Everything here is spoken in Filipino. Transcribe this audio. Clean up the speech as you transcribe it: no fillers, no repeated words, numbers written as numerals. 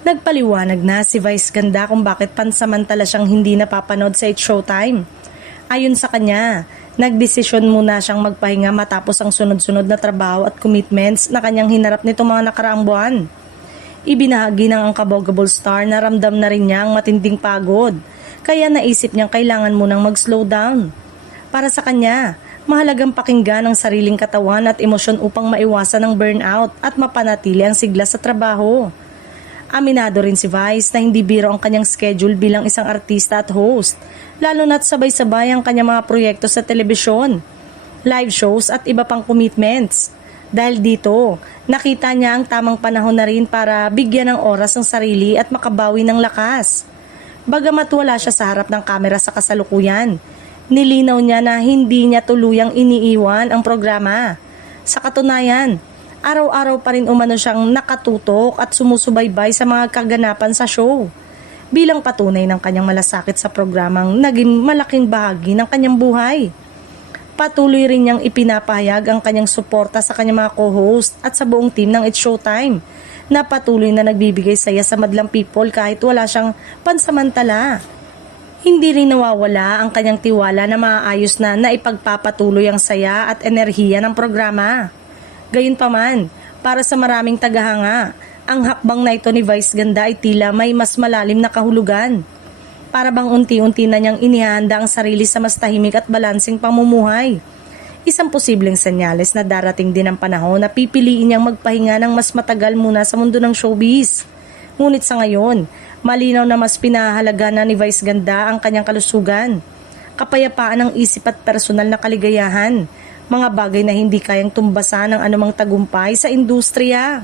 Nagpaliwanag na si Vice Ganda kung bakit pansamantala siyang hindi napapanood sa It's Showtime. Ayon sa kanya, nagdesisyon muna siyang magpahinga matapos ang sunod-sunod na trabaho at commitments na kanyang hinarap nitong mga nakaraang buwan. Ibinahagi ng Unkaboggable star na ramdam na rin niya ang matinding pagod, kaya naisip niyang kailangan munang mag-slow down. Para sa kanya, mahalagang pakinggan ang sariling katawan at emosyon upang maiwasan ang burnout at mapanatili ang sigla sa trabaho. Aminado rin si Vice na hindi biro ang kanyang schedule bilang isang artista at host, lalo na't sabay-sabay ang kanyang mga proyekto sa telebisyon, live shows at iba pang commitments. Dahil dito, nakita niya ang tamang panahon na rin para bigyan ng oras ang sarili at makabawi ng lakas. Bagamat wala siya sa harap ng kamera sa kasalukuyan, nilinaw niya na hindi niya tuluyang iniiwan ang programa. Sa katunayan, araw-araw pa rin umano siyang nakatutok at sumusubaybay sa mga kaganapan sa show. Bilang patunay ng kanyang malasakit sa programang naging malaking bahagi ng kanyang buhay. Patuloy rin niyang ipinapahayag ang kanyang suporta sa kanyang mga co-host at sa buong team ng It's Showtime na patuloy na nagbibigay saya sa madlang people kahit wala siyang pansamantala. Hindi rin nawawala ang kanyang tiwala na maayos na naipagpapatuloy ang saya at enerhiya ng programa. Gayunpaman, para sa maraming tagahanga, ang hakbang na ito ni Vice Ganda ay tila may mas malalim na kahulugan. Para bang unti-unti na niyang inihanda ang sarili sa mas tahimik at balanseng pamumuhay. Isang posibleng senyales na darating din ang panahon na pipiliin niyang magpahinga ng mas matagal muna sa mundo ng showbiz. Ngunit sa ngayon, malinaw na mas pinahalaga na ni Vice Ganda ang kanyang kalusugan, kapayapaan ng isip at personal na kaligayahan, mga bagay na hindi kayang tumbasan ng anumang tagumpay sa industriya.